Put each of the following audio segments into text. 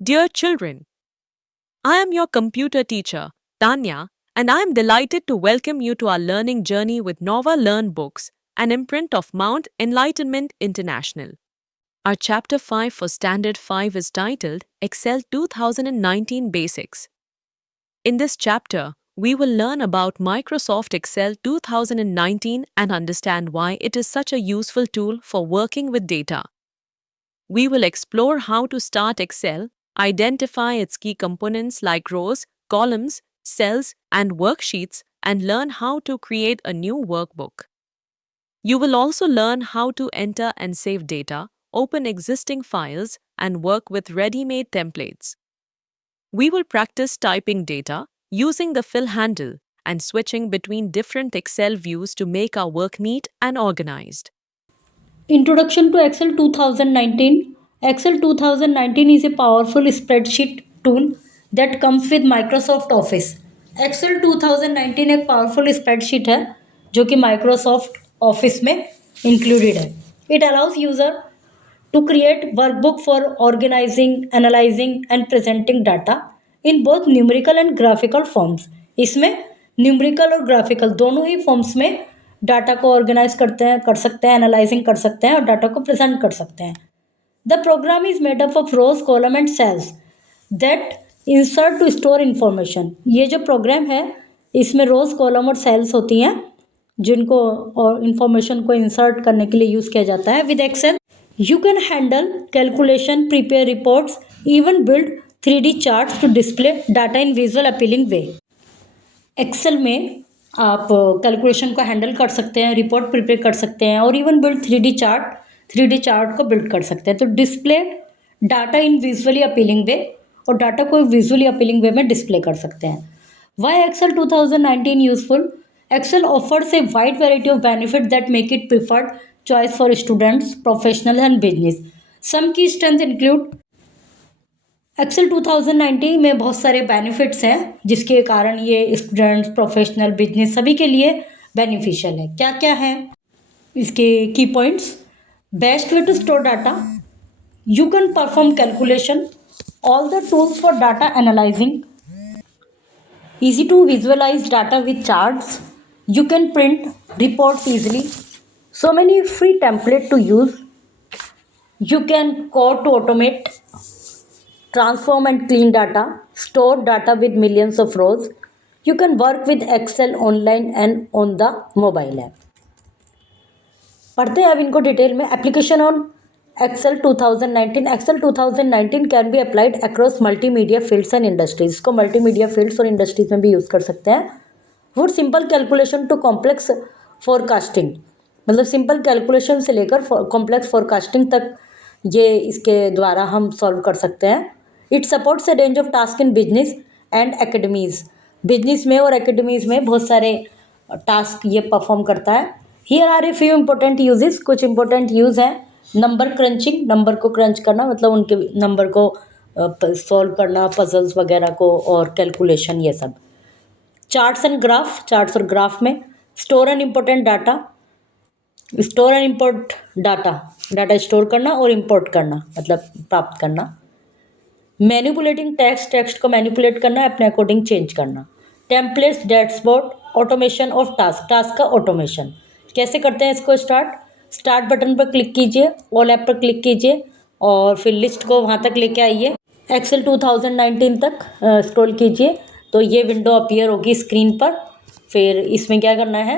Dear children, I am your computer teacher, Tanya, and I am delighted to welcome you to our learning journey with Nova Learn Books, an imprint of Mount Enlightenment International. Our Chapter 5 for Standard 5 is titled Excel 2019 Basics. In this chapter, we will learn about Microsoft Excel 2019 and understand why it is such a useful tool for working with data. We will explore how to start Excel, identify its key components like rows, columns, cells, and worksheets, and learn how to create a new workbook. You will also learn how to enter and save data, open existing files, and work with ready-made templates. We will practice typing data, using the fill handle, and switching between different Excel views to make our work neat and organized. Introduction to Excel 2019. Excel 2019 is a powerful spreadsheet tool that comes with Microsoft Office. Excel 2019 एक powerful spreadsheet है जो कि Microsoft Office में included है. It allows user to create workbook for organizing, analyzing and presenting data in both numerical and graphical forms. इसमें numerical और graphical दोनों ही forms में डाटा को ऑर्गेनाइज कर सकते हैं, एनालाइजिंग कर सकते हैं और डाटा को प्रेजेंट कर सकते हैं. The program is made up of rows, column and cells that insert to store information. ये जो प्रोग्राम है इसमें रोज, कॉलम और सेल्स होती हैं जिनको और इन्फॉर्मेशन को इंसर्ट करने के लिए यूज़ किया जाता है. With Excel you can handle calculation, prepare reports, even build 3D charts to display data in visual appealing way. Excel में आप कैलकुलेशन को हैंडल कर सकते हैं, रिपोर्ट प्रिपेयर कर सकते हैं और इवन बिल्ड 3D चार्ट को बिल्ड कर सकते हैं. तो display data in visually appealing way और डाटा को विजुअली अपीलिंग वे में डिस्प्ले कर सकते हैं. Why Excel 2019 useful? Excel offers a wide variety of benefits that make it preferred choice for students, professionals, and business. Some key strengths include Excel 2019 में बहुत सारे benefits हैं जिसके कारण ये स्टूडेंट्स, प्रोफेशनल, बिजनेस सभी के लिए बेनिफिशियल है. क्या क्या है इसके key points? Best way to store data. You can perform calculation. All the tools for data analysing. Easy to visualize data with charts. You can print reports easily. So many free templates to use. You can code to automate, transform and clean data, store data with millions of rows. You can work with Excel online and on the mobile app. पढ़ते हैं अब इनको detail में. Application on Excel 2019. Excel 2019 can be applied across multimedia fields and industries. इसको multimedia fields और industries में भी use कर सकते हैं. Would simple calculation to complex forecasting. मतलब सिंपल कैलकुलेशन से लेकर कॉम्प्लेक्स फोरकास्टिंग तक ये इसके द्वारा हम सॉल्व कर सकते हैं. It supports a range of task in business and academies. Business में और एकेडमीज़ में बहुत सारे टास्क ये परफॉर्म करता है. Here are a few important usages. कुछ इंपॉर्टेंट यूज़ हैं. नंबर क्रंचिंग, नंबर को क्रंच करना मतलब उनके नंबर को सॉल्व करना, पजल्स वगैरह को और कैलकुलेशन ये सब. Charts and graph. चार्ट्स और ग्राफ में store and important data. Store and import data. Data store करना और इम्पोर्ट करना मतलब प्राप्त करना. Manipulating text. टेक्स्ट को मैनिपुलेट करना, अपने अकॉर्डिंग चेंज करना. Templates, dashboard. Automation of task. Task का ऑटोमेशन कैसे करते हैं इसको? स्टार्ट बटन पर क्लिक कीजिए, ऑल ऐप पर क्लिक कीजिए और फिर लिस्ट को वहाँ तक लेके आइए. एक्सेल 2019 तक स्क्रॉल कीजिए तो ये विंडो अपीयर होगी स्क्रीन पर. फिर इसमें क्या करना है?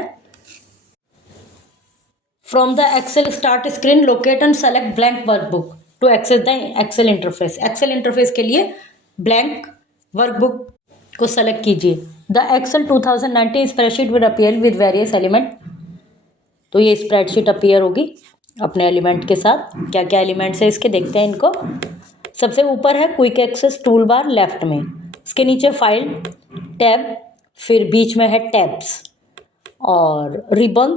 From the Excel start screen locate and select blank workbook to access the Excel interface. Excel interface के लिए ब्लैंक वर्कबुक को सेलेक्ट कीजिए. The Excel 2019 spreadsheet will appear with various element. तो ये स्प्रेडशीट अपीयर होगी अपने एलिमेंट के साथ. क्या क्या एलिमेंट्स है इसके देखते हैं इनको. सबसे ऊपर है quick access tool bar left में. इसके नीचे फाइल, टैब, फिर बीच में है टैब्स और रिबन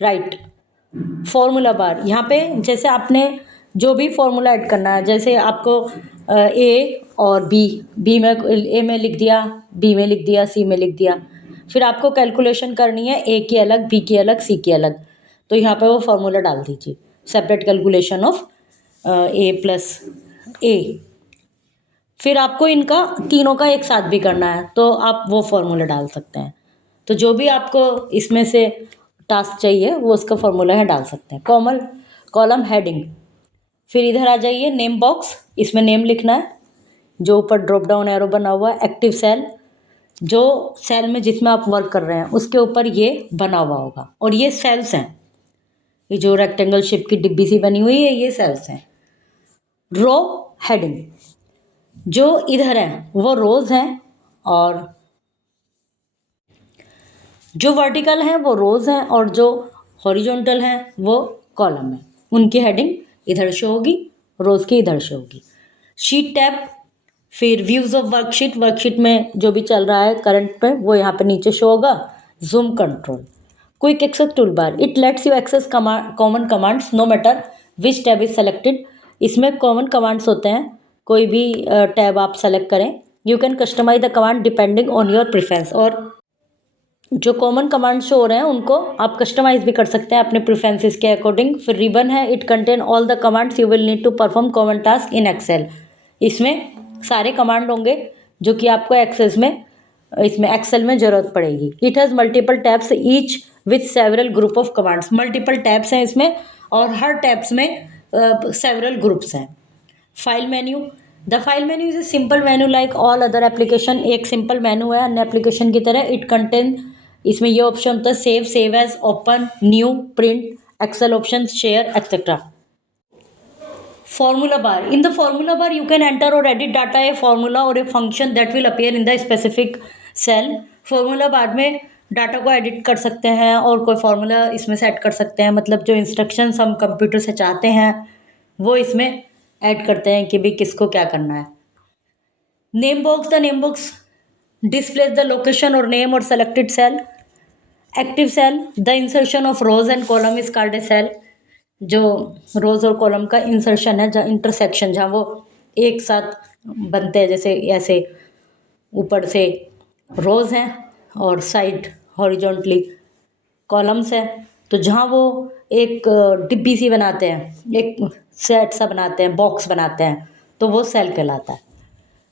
राइट. Formula bar. यहाँ पे जैसे आपने जो भी फॉर्मूला ऐड करना है, जैसे आपको ए और बी में ए में लिख दिया, बी में लिख दिया, सी में लिख दिया. फिर आपको कैलकुलेशन करनी है ए की अलग, बी की अलग, सी की अलग. तो यहाँ पे वो फार्मूला डाल दीजिए. Separate calculation of A plus A फिर आपको इनका तीनों का एक साथ भी करना है तो आप वो फॉर्मूला डाल सकते हैं। तो जो भी आपको इसमें से टास्क चाहिए वो उसका फॉर्मूला है डाल सकते हैं। कॉलम हेडिंग, फिर इधर आ जाइए नेम बॉक्स, इसमें नेम लिखना है, जो ऊपर ड्रॉप डाउन एरो बना हुआ है। एक्टिव सेल, जो सेल में जिसमें आप वर्क कर रहे हैं उसके ऊपर ये बना हुआ होगा, और ये सेल्स हैं, ये जो रेक्टेंगल शेप की डिब्बी सी बनी हुई है ये सेल्स हैं। रो हेडिंग, जो इधर है वो रोज हैं, और जो वर्टिकल हैं वो रोज हैं, और जो हॉरिजॉन्टल हैं वो कॉलम है। उनकी हेडिंग इधर शो होगी, रोज की इधर शो होगी। शीट टैब, फिर व्यूज ऑफ वर्कशीट, वर्कशीट में जो भी चल रहा है करंट पे वो यहाँ पे नीचे शो होगा। Zoom control, quick access tool bar, it lets you access common commands no matter which tab is selected. इसमें कॉमन कमांड्स होते हैं, कोई भी टैब आप सेलेक्ट करें। You can customise the command depending on your preference, और जो common commands show हो रहे हैं उनको आप कस्टमाइज भी कर सकते हैं अपने प्रेफरेंसेस के अकॉर्डिंग। फिर रिबन है, it contain all the commands you will need to perform common task in Excel. इसमें सारे कमांड होंगे जो कि आपको इसमें एक्सेल में ज़रूरत पड़ेगी। It has multiple tabs each with several group of commands, multiple tabs हैं इसमें, और हर टैब्स में सेवरल ग्रुप्स हैं। File menu, the file menu is a simple menu like all other application, एक सिंपल मेन्यू है अन्य एप्लीकेशन की तरह। इट कंटेन, इसमें ये ऑप्शन होता है save, save as, open, new, print, Excel option, share etcetera. Formula bar, in the formula bar you can enter or edit data, a formula or a function that will appear in the specific cell। formula bar में data को edit कर सकते हैं और कोई formula इसमें set कर सकते हैं, मतलब जो इंस्ट्रक्शंस हम कंप्यूटर से चाहते हैं वो इसमें ऐड करते हैं कि भाई किसको क्या करना है। Name box, the name box displays the location or name or selected cell। active cell, the insertion of rows and column is called a cell। जो रोज और कॉलम का इंसर्शन है, जहाँ इंटरसेक्शन, जहाँ वो एक साथ बनते हैं, जैसे ऐसे ऊपर से रोज हैं और साइड हॉरिजॉन्टली कॉलम्स हैं, तो जहाँ वो एक डिब्बी सी बनाते हैं, एक सेट सा बनाते हैं, बॉक्स बनाते हैं, तो वो सेल कहलाता है।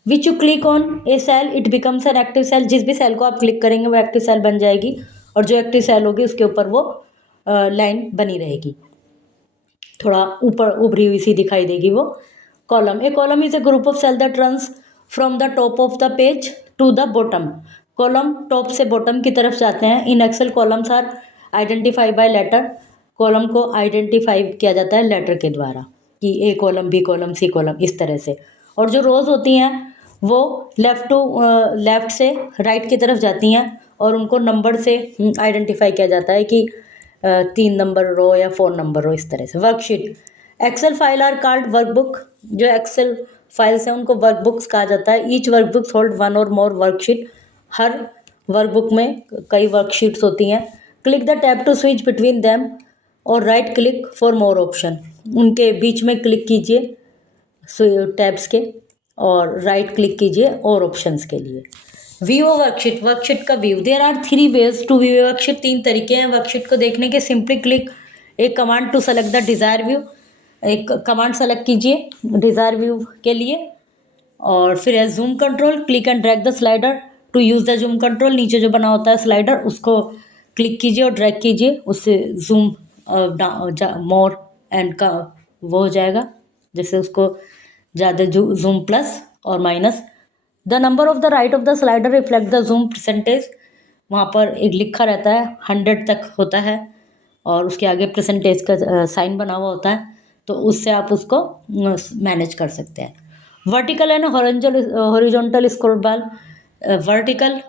Which you click on a cell it becomes an active cell, जिस भी सेल को आप क्लिक करेंगे वो एक्टिव सेल बन जाएगी, और जो एक्टिव सेल होगी उसके ऊपर वो लाइन बनी रहेगी, थोड़ा ऊपर उभरी हुई सी दिखाई देगी वो। Column, a column is a group of cell that runs from the top of the page to the bottom. Column टॉप से बॉटम की तरफ जाते हैं। In Excel columns are identify by letter, column को आइडेंटिफाई किया जाता है लेटर के द्वारा कि A column, B column, C column, इस तरह से। और जो रोज होती हैं वो लेफ्ट से राइट की तरफ जाती हैं, और उनको नंबर से आइडेंटिफाई किया जाता है कि 3 नंबर रो या 4 नंबर रो, इस तरह से। Worksheet, Excel file are called workbook, जो एक्सेल फाइल्स हैं उनको वर्कबुक्स कहा जाता है। ईच वर्कबुक होल्ड 1 और मोर वर्कशीट, हर वर्कबुक में कई वर्कशीट्स होती हैं। Click the tab to switch between them, और right click for more option, उनके बीच में क्लिक कीजिए टैब्स के, और राइट क्लिक कीजिए और ऑप्शंस के लिए। व्यू वर्कशीट, वर्कशीट का view, there are 3 ways to view worksheet, 3 तरीके हैं वर्कशीट को देखने के। सिंपली क्लिक एक command to select the desire view, एक कमांड सेलेक्ट कीजिए डिज़ायर व्यू के लिए। और फिर है zoom control, click and drag the slider to use the zoom control, नीचे जो बना होता है स्लाइडर उसको क्लिक कीजिए और ड्रैग कीजिए, उससे जूम मोर एंड का वो हो जाएगा, जैसे उसको ज़्यादा जूम प्लस और minus. The number of the right of the slider reflect the zoom percentage, वहाँ पर एक लिखा रहता है 100 तक होता है, और उसके आगे परसेंटेज का साइन बना हुआ होता है, तो उससे आप उसको मैनेज कर सकते हैं। Vertical and horizontal scroll bar, vertical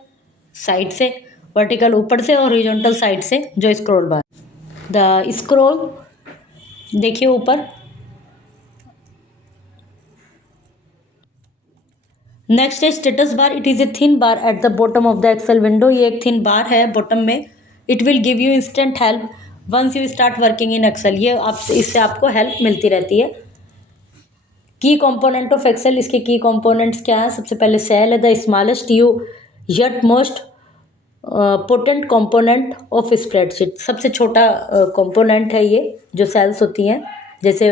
side से, वर्टिकल ऊपर से, और हॉरिजॉन्टल साइड से जो स्क्रॉल बार। द स्क्रॉल देखिए ऊपर। नेक्स्ट है status bar, it is a thin bar at the bottom of the Excel window, ये एक थिन बार है बॉटम में। It will give you instant help once you start working in Excel, ये इससे आपको हेल्प मिलती रहती है। की कंपोनेंट ऑफ एक्सेल, इसके की कंपोनेंट्स क्या है? सबसे पहले सेल है, the smallest yet most potent component of spreadsheet, सबसे छोटा कंपोनेंट है ये, जो सेल्स होती हैं, जैसे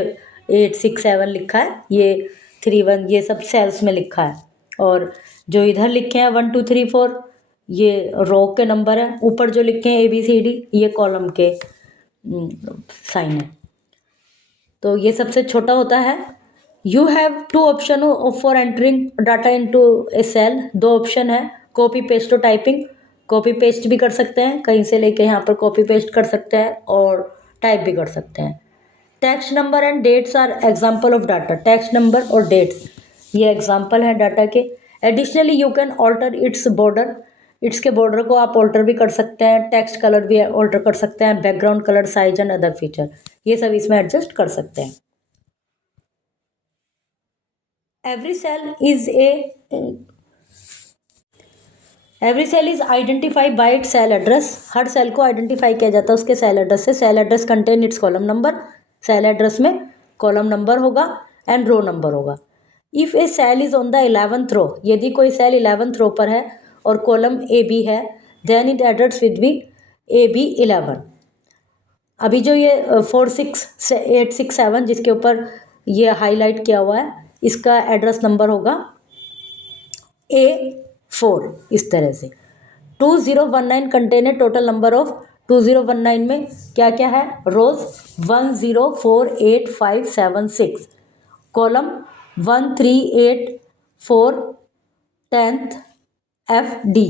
8, 6, 7 लिखा है, ये 31 ये सब सेल्स में लिखा है, और जो इधर लिखे हैं 1 2 3 4 ये रो के नंबर है, ऊपर जो लिखे हैं ABCD ये कॉलम के साइन है। तो ये सबसे छोटा होता है। You have 2 option for entering data into a cell, 2 option है, कॉपी पेस्ट और टाइपिंग। कॉपी पेस्ट भी कर सकते हैं, कहीं से लेके यहाँ पर कॉपी पेस्ट कर सकते हैं और टाइप भी कर सकते हैं। Text number and dates are example of data, text number और डेट्स ये एग्जाम्पल हैं डाटा के। Additionally you can alter its border, its के बॉर्डर को आप ऑल्टर भी कर सकते हैं, टेक्स्ट कलर भी ऑल्टर कर सकते हैं, background colour, size and other feature ये सब इसमें एडजस्ट कर सकते हैं। Every cell is identified by its cell address, हर सेल को आइडेंटिफाई किया जाता है उसके सेल एड्रेस से। Cell address contain its column number, cell address में कॉलम नंबर होगा एंड रो नंबर होगा। If a cell is on the 11th row, यदि कोई सेल 11th रो पर है और कॉलम AB है, then it address with B AB11। अभी जो ये 4 6 8 6 7 जिसके ऊपर ये हाईलाइट किया हुआ है इसका एड्रेस नंबर होगा A4 इस तरह से। 2019 contain a total number of, 2019 में क्या क्या है, रोज 1 0 4 8 5 7 6, कॉलम 1 3 8 4 10th FD,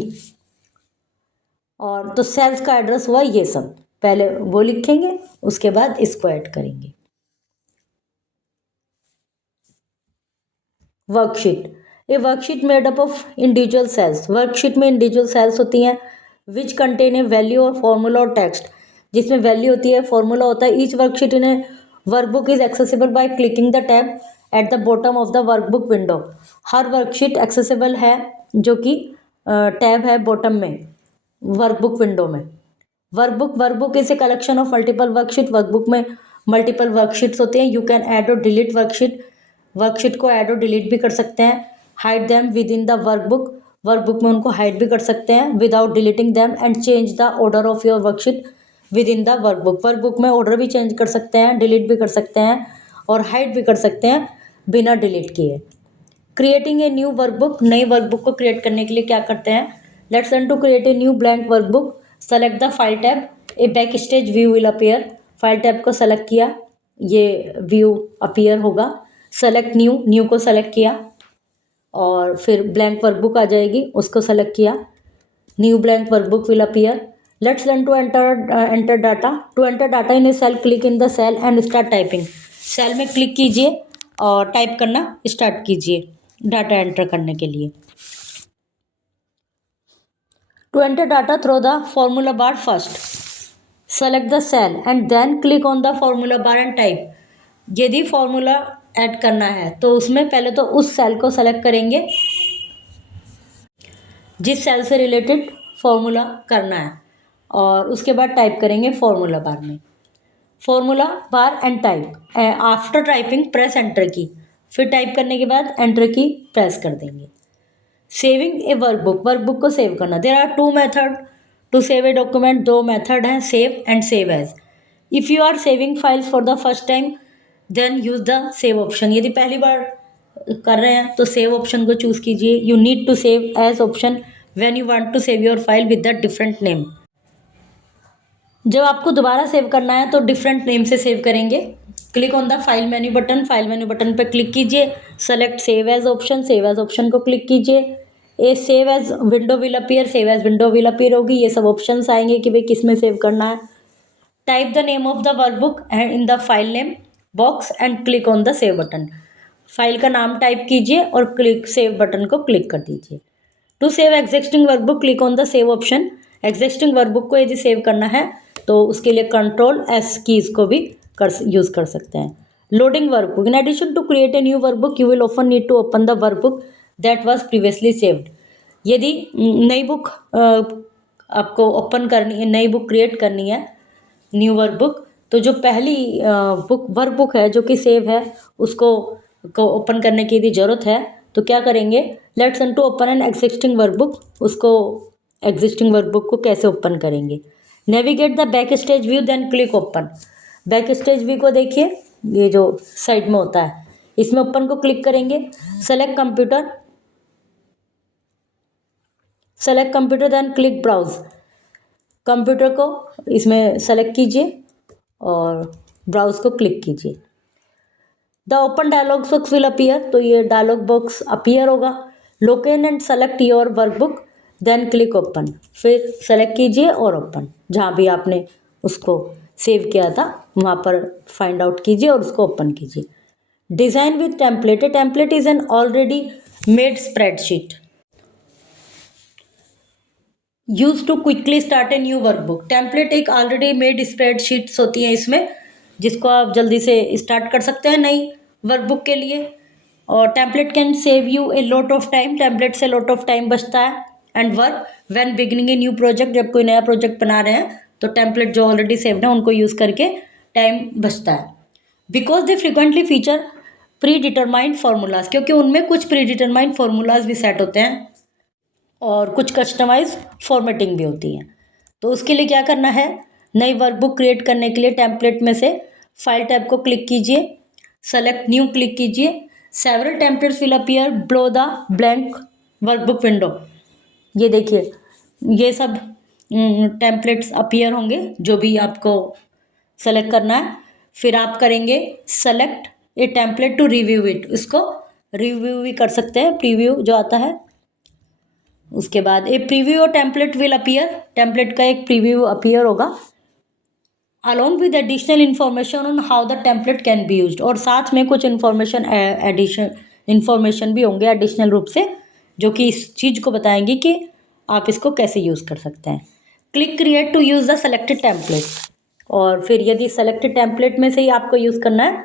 और तो सेल्स का एड्रेस हुआ ये सब, पहले वो लिखेंगे उसके बाद इसको ऐड करेंगे। Worksheet, A worksheet made up of individual cells, worksheet में इंडिविजुअल सेल्स होती हैं विच कंटेन ए वैल्यू और फॉर्मूला और टेक्स्ट, जिसमें वैल्यू होती है, फॉर्मूला होता है। Each worksheet in A workbook is accessible by clicking the tab eight the bottom of the workbook window, her worksheet accessible है जो कि टैब है बॉटम में वर्कबुक विंडो में। Workbook is a collection of multiple worksheet, workbook में multiple worksheets होते हैं। You can add और डिलीट वर्कशीट, वर्कशीट को ऐड और डिलीट भी कर सकते हैं। Hide them with in the workbook, workbook में उनको हाइड भी कर सकते हैं without deleting them. And change the order of your worksheet with in the workbook, workbook में ऑर्डर भी चेंज कर सकते हैं, डिलीट भी कर सकते हैं और हाइड भी कर सकते हैं बिना डिलीट किए। क्रिएटिंग ए न्यू वर्कबुक, नई वर्कबुक को क्रिएट करने के लिए क्या करते हैं, let's learn to create a new blank workbook. Select the file tab, a back stage view will appear, file tab को सेलेक्ट किया, ये व्यू अपीयर होगा। सेलेक्ट न्यू को सेलेक्ट किया और फिर ब्लैंक वर्कबुक आ जाएगी, उसको सेलेक्ट किया, new blank workbook will appear. Let's learn to enter data, to enter data in a cell click in the cell and start typing, cell में click कीजिए और टाइप करना स्टार्ट कीजिए डाटा एंटर करने के लिए। To enter data through the formula bar first, select the cell and then click on the formula bar and type. यदि formula add करना है तो उसमें पहले तो उस सेल को सेलेक्ट करेंगे जिस सेल से रिलेटेड फॉर्मूला करना है और उसके बाद टाइप करेंगे फॉर्मूला बार में, formula bar and type. After typing press enter की, फिर टाइप करने के बाद एंटर की प्रेस कर देंगे। सेविंग ए वर्कबुक, वर्कबुक को सेव करना। There are 2 method to save a document, 2 method हैं, save and save as. If you are saving files for the first time then use the save option, यदि पहली बार कर रहे हैं तो सेव ऑप्शन को चूज़ कीजिए। You need to save as option when you want to save your file with the different name, जब आपको दोबारा सेव करना है तो डिफरेंट नेम से सेव करेंगे। Click on the file menu button, file menu button पर क्लिक कीजिए, select save as option, save as option को क्लिक कीजिए। A save as window will appear, save as window will appear होगी, ये सब options आएंगे कि भाई किस में सेव करना है। Type the name of the workbook and in the file name box and click on the save button, file का नाम टाइप कीजिए और क्लिक सेव बटन को क्लिक कर दीजिए। To save existing workbook click on the save option, existing workbook को यदि save करना है तो उसके लिए Ctrl+S कीज़ को भी यूज़ कर सकते हैं। Loading workbook, in addition to create a new workbook you will often need to open the workbook that was previously saved. यदि नई बुक आपको ओपन करनी है, नई बुक क्रिएट करनी है, न्यू वर्कबुक, तो जो पहली वर्कबुक है जो कि सेव है उसको ओपन करने की यदि ज़रूरत है तो क्या करेंगे, let's learn to open an existing workbook, उसको एग्जिस्टिंग वर्कबुक को कैसे ओपन करेंगे। Navigate the back stage view then click open, back stage view को देखिए, ये जो साइड में होता है इसमें ओपन को क्लिक करेंगे, select computer then click browse. Computer को इसमें सेलेक्ट कीजिए और ब्राउज को क्लिक कीजिए। The open dialog box will appear, तो ये डायलॉग बॉक्स अपीयर होगा। Locate and select your workbook then click open, फिर सेलेक्ट कीजिए और ओपन, जहाँ भी आपने उसको सेव किया था वहाँ पर फाइंड आउट कीजिए और उसको ओपन कीजिए। Design with template, a template is an already made spreadsheet use to quickly start a new workbook. Template एक ऑलरेडी मेड स्प्रेडशीट्स होती हैं इसमें, जिसको आप जल्दी से स्टार्ट कर सकते हैं नई वर्कबुक के लिए। और template can save U A lot of time, template से लॉट ऑफ टाइम बचता है। And work when beginning a new project, जब कोई नया प्रोजेक्ट बना रहे हैं तो टेम्पलेट जो ऑलरेडी सेव्ड है उनको यूज़ करके टाइम बचता है। Because they frequently feature pre determined formulas, क्योंकि उनमें कुछ प्री डिटरमाइंड फार्मूलाज भी सेट होते हैं और कुछ कस्टमाइज फॉर्मेटिंग भी होती है। तो उसके लिए क्या करना है, नई वर्कबुक क्रिएट करने के लिए टेम्पलेट में से फाइल टैब को क्लिक कीजिए, सेलेक्ट न्यू क्लिक कीजिए। Several templates will appear below the blank workbook window. ये देखिए ये सब टेम्पलेट्स अपीयर होंगे जो भी आपको सेलेक्ट करना है। फिर आप करेंगे select a template to review it, इसको रिव्यू भी कर सकते हैं, प्रीव्यू जो आता है। उसके बाद a preview template will appear, template का एक प्रीव्यू अपीयर होगा along with additional information on how the template can be used, और साथ में कुछ इन्फॉर्मेशन भी होंगे एडिशनल रूप से, जो कि इस चीज़ को बताएंगे कि आप इसको कैसे यूज़ कर सकते हैं। Click create to use the selected template, और फिर यदि सेलेक्टेड टेम्पलेट में से ही आपको यूज़ करना है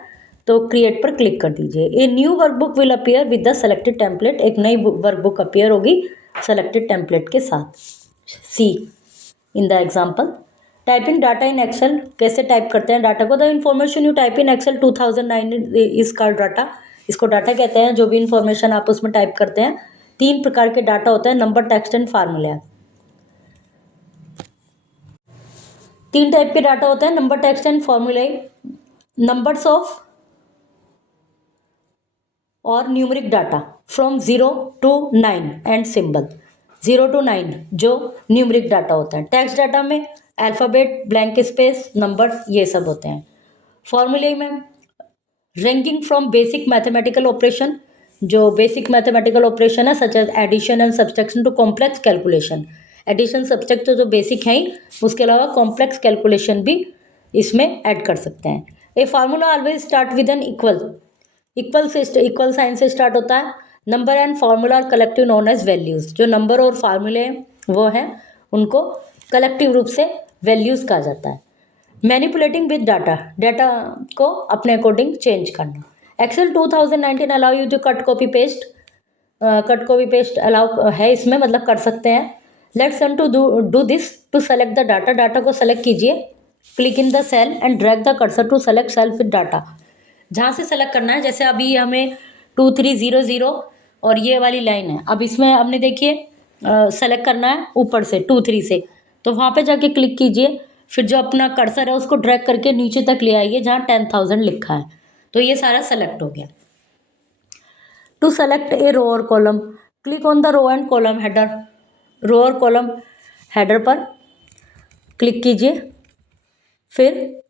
तो क्रिएट पर क्लिक कर दीजिए। A new workbook will appear with the selected template, एक नई वर्कबुक अपीयर होगी सेलेक्टेड टेम्पलेट के साथ। See in the example, typing data in Excel, कैसे टाइप करते हैं डाटा को। The information you type in Excel 2009 is called data, इसको डाटा कहते हैं। जो भी इन्फॉर्मेशन आप उसमें टाइप करते हैं, 3 प्रकार के डाटा होते हैं, number, text and formula. 3 type के डाटा होते हैं, number, text and formula. Numbers of और numeric data from 0 to 9 and symbol. 0 to 9 जो न्यूमेरिक डाटा होता है। टेक्स्ट डाटा में अल्फ़ाबेट, ब्लैंक स्पेस, नंबर, ये सब होते हैं। फॉर्मूले में ranking from basic mathematical operation, जो बेसिक मैथमेटिकल ऑपरेशन है such as addition and subtraction to complex calculation. Addition subtract तो जो बेसिक है ही, उसके अलावा कॉम्प्लेक्स कैलकुलेशन भी इसमें ऐड कर सकते हैं। A formula always start with an equal sign से स्टार्ट होता है। Number and formula are collective known as values, जो नंबर और फार्मूले वो हैं उनको कलेक्टिव रूप से वैल्यूज़ कहा जाता है। मैनिपुलेटिंग विद डाटा, डाटा को अपने अकॉर्डिंग चेंज करना। Excel 2019 allow you to cut copy paste allow है इसमें, मतलब कर सकते हैं। Let's learn to do this to select the data, data को सेलेक्ट कीजिए, click in the cell and drag the cursor to select cell with data. जहाँ से सेलेक्ट करना है, जैसे अभी हमें 2300 और ये वाली लाइन है, अब इसमें आपने देखिए सेलेक्ट करना है ऊपर से 23 से, तो वहाँ पे जाके क्लिक कीजिए, फिर जो अपना कर्सर है उसको ड्रैग करके नीचे तक ले आइए जहाँ 10,000 लिखा है, तो ये सारा सेलेक्ट हो गया। टू सेलेक्ट ए रो और column, click on the row and column header, row और कॉलम हेडर पर क्लिक कीजिए। फिर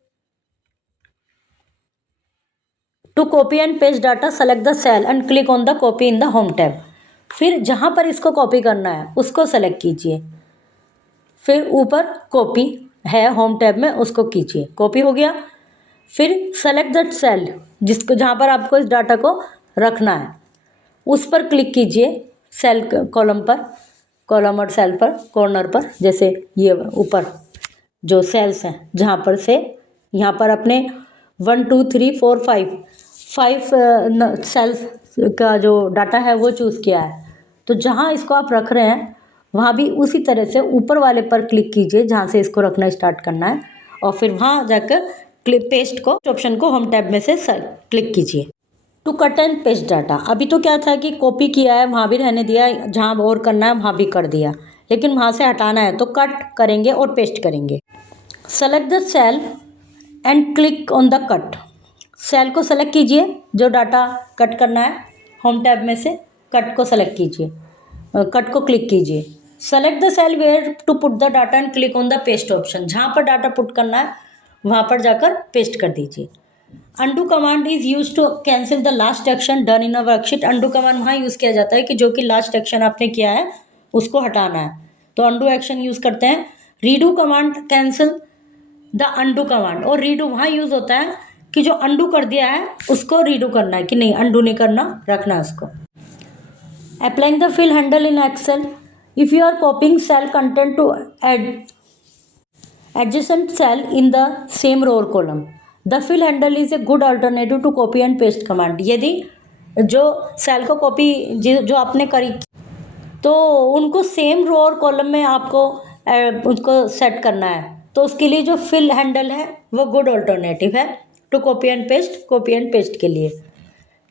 to copy and paste data select the cell and click on the copy in the home tab, फिर जहाँ पर इसको copy करना है उसको सेलेक्ट कीजिए, फिर ऊपर कॉपी है होम टैब में उसको कीजिए, कॉपी हो गया। फिर सेलेक्ट दैट सेल, जिसको जहाँ पर आपको इस डाटा को रखना है उस पर क्लिक कीजिए, सेल कॉलम पर, कॉलम और सेल पर कॉर्नर पर, जैसे ये ऊपर जो सेल्स हैं जहाँ पर से यहाँ पर अपने 1 2 3 4 5 सेल्स का जो डाटा है वो चूज़ किया है, तो जहाँ इसको आप रख रहे हैं वहाँ भी उसी तरह से ऊपर वाले पर क्लिक कीजिए जहाँ से इसको रखना स्टार्ट करना है, और फिर वहाँ जाकर पेस्ट को ऑप्शन को होम टैब में से क्लिक कीजिए। To cut and paste data, अभी तो क्या था कि कॉपी किया है वहाँ भी रहने दिया, जहाँ और करना है वहाँ भी कर दिया, लेकिन वहाँ से हटाना है तो कट करेंगे और पेस्ट करेंगे। Select the cell and click on the cut, cell को सेलेक्ट कीजिए जो डाटा कट करना है, होम टैब में से कट को सेलेक्ट कीजिए, कट को क्लिक कीजिए। Select the cell where to put the data and click on the paste option. जहाँ पर डाटा पुट करना है वहाँ पर जाकर पेस्ट कर दीजिए। Undo command is use to cancel the last action done in a worksheet. Undo command वहाँ यूज़ किया जाता है कि जो कि लास्ट एक्शन आपने किया है उसको हटाना है, तो अंडू एक्शन यूज़ करते हैं। Redo command cancel the undo command, और रीडू वहाँ यूज़ होता है कि जो अंडू कर दिया है उसको रीडू करना है, कि नहीं अंडू नहीं करना, रखना है उसको। Applying the fill handle in Excel. If you are copying cell content to adjacent cell in the same row or column, the fill handle is a good alternative to copy and paste command। यदि जो cell को copy जो आपने करी तो उनको same row और column में आपको उसको सेट करना है, तो उसके लिए जो फिल हैंडल है वो गुड अल्टरनेटिव है टू कॉपी एंड पेस्ट के लिए।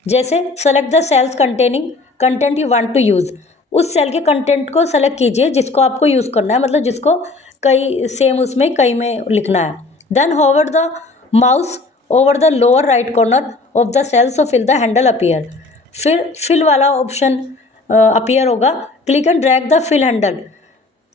जैसे select the cells containing content you want to use. उस सेल के कंटेंट को सेलेक्ट कीजिए जिसको आपको यूज़ करना है, मतलब जिसको कई सेम उसमें कई में लिखना है। Then hover the mouse over the lower right corner of the cells fill the handle appear. फिर फिल वाला ऑप्शन अपीयर होगा। Click and drag the fill handle.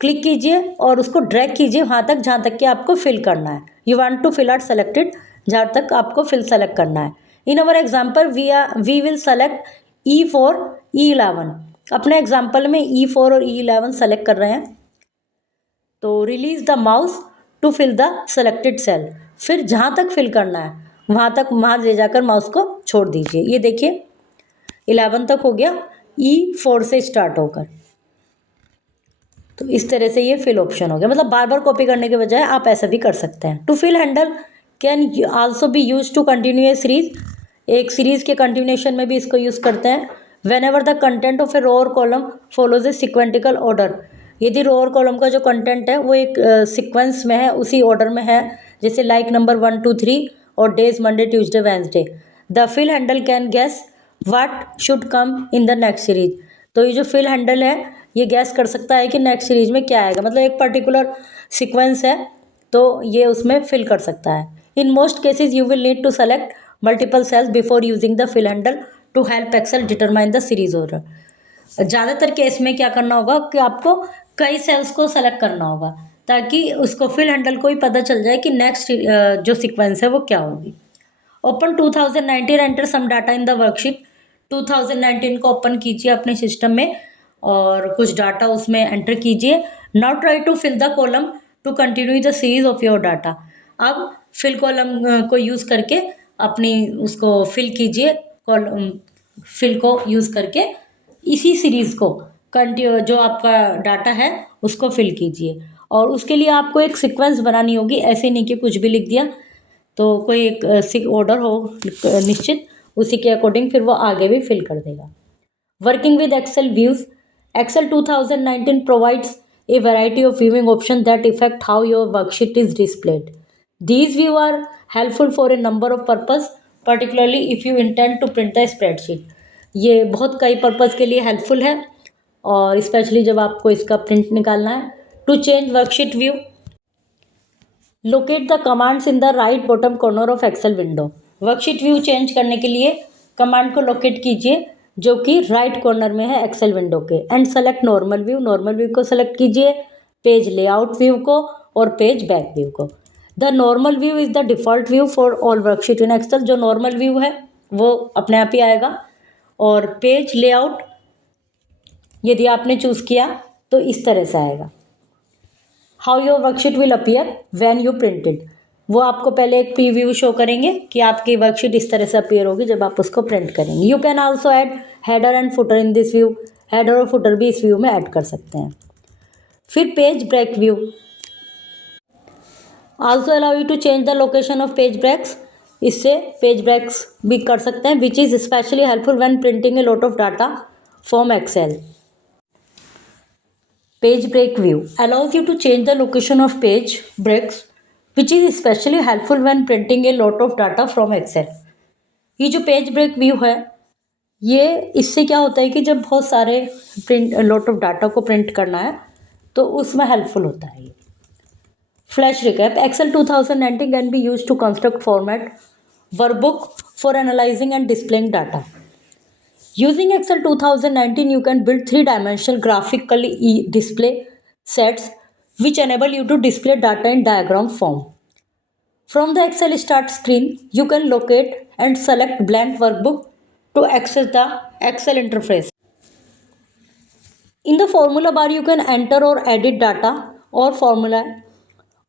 Click कीजिए और उसको ड्रैग कीजिए वहाँ तक जहाँ तक कि आपको फिल करना है। You want to fill out selected, जहाँ तक आपको फिल सेलेक्ट करना है। In our example we will select E4 E11। अपने एग्जाम्पल में E4 और E11 सेलेक्ट कर रहे हैं, तो release the mouse to fill the selected cell. फिर जहाँ तक फिल करना है वहाँ ले जाकर माउस को छोड़ दीजिए। ये देखिए 11 तक हो गया E4 से स्टार्ट होकर। तो इस तरह से ये फिल ऑप्शन हो गया, मतलब बार बार कॉपी करने के बजाय आप ऐसा भी कर सकते हैं। To fill handle can also be use to continue a series. एक सीरीज के कंटिन्यूएशन में भी इसको यूज़ करते हैं। Whenever the content of a row और column follows a sequential order. यदि रो और कॉलम का जो कंटेंट है वो एक सीक्वेंस में है, उसी ऑर्डर में है, जैसे लाइक नंबर 1 2 3 और days Monday Tuesday Wednesday, the fill handle can guess what should come in the next series. तो ये जो फिल हैंडल है ये गैस कर सकता है कि नेक्स्ट सीरीज में क्या आएगा, मतलब एक पर्टिकुलर सीक्वेंस है तो ये उसमें फिल कर सकता है। In most cases you will need to select multiple cells before using the fill handle to help Excel determine the series order. ज़्यादातर केस में क्या करना होगा कि आपको कई सेल्स को सेलेक्ट करना होगा ताकि उसको फिल हैंडल को ही पता चल जाए कि नेक्स्ट जो सीक्वेंस है वो क्या होगी। Open 2019, enter some data in the worksheet. 2019 को ओपन कीजिए अपने सिस्टम में और कुछ डाटा उसमें एंटर कीजिए। Now try to fill the column to continue the series of your data. अब फिल कॉलम को यूज़ करके अपनी उसको फिल कीजिए, कॉलम फिल को यूज़ करके इसी सीरीज़ को कंटिन्यू जो आपका डाटा है उसको फिल कीजिए। और उसके लिए आपको एक सीक्वेंस बनानी होगी, ऐसे नहीं कि कुछ भी लिख दिया, तो कोई एक ऑर्डर हो निश्चित, उसी के अकॉर्डिंग फिर वो आगे भी फिल कर देगा। Working with Excel views. Excel 2019 provides a variety of viewing options that affect how your worksheet is displayed. These views are helpful for a number of purposes, particularly if you intend to print the spreadsheet. ये बहुत कई purpose के लिए helpful है और specially जब आपको इसका प्रिंट निकालना है। To change worksheet view, locate the commands in the right bottom corner of Excel window. Worksheet view change करने के लिए कमांड को लोकेट कीजिए जो कि राइट कॉर्नर में है एक्सेल विंडो के। And select normal view, normal view को सेलेक्ट कीजिए, पेज लेआउट व्यू को और पेज बैक व्यू को। The normal view is the default view for all worksheet in Excel. जो नॉर्मल व्यू है वो अपने आप ही आएगा। और पेज लेआउट यदि आपने चूज़ किया तो इस तरह से आएगा। How your worksheet will appear when you printed, वो आपको पहले एक प्रीव्यू शो करेंगे कि आपकी वर्कशीट इस तरह से अपीयर होगी जब आप उसको प्रिंट करेंगे। You can also add header and footer in this view. Header और फुटर भी इस व्यू में ऐड कर सकते हैं। फिर page break view also allow you to change the location of page breaks. इससे पेज ब्रेक्स भी कर सकते हैं, which is specially helpful when printing a lot of data from Excel. Page break view allows you to change the location of page breaks, which is especially helpful when printing a lot of data from Excel. ये जो page break view है ये इससे क्या होता है कि जब बहुत सारे लॉट ऑफ डाटा को प्रिंट करना है तो उसमें हेल्पफुल होता है ये। Flash recap, Excel 2019 can be use to construct format Workbook for analyzing and displaying data. Using Excel 2019, you can build three-dimensional graphical display sets which enable you to display data in diagram form. From the Excel start screen, you can locate and select blank workbook to access the Excel interface. In the formula bar, you can enter or edit data or formula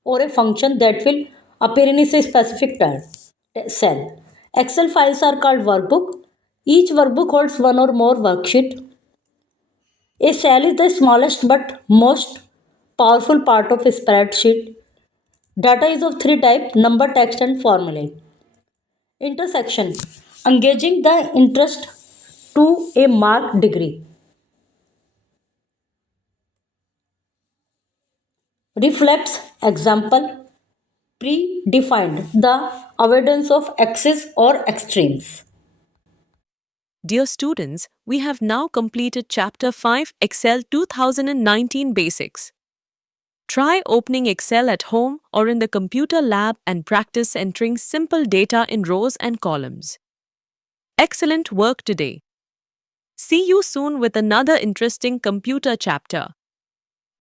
or a function that will appear in a specific cell. Excel files are called workbook. Each workbook holds one or more worksheet. A cell is the smallest but most powerful part of a spreadsheet. Data is of three types: number, text, and formulae. Intersection: engaging the interest to a marked degree. Reflects: example, predefined, the avoidance of excess or extremes. Dear students, we have now completed Chapter 5 Excel 2019 Basics. Try opening Excel at home or in the computer lab and practice entering simple data in rows and columns. Excellent work today. See you soon with another interesting computer chapter.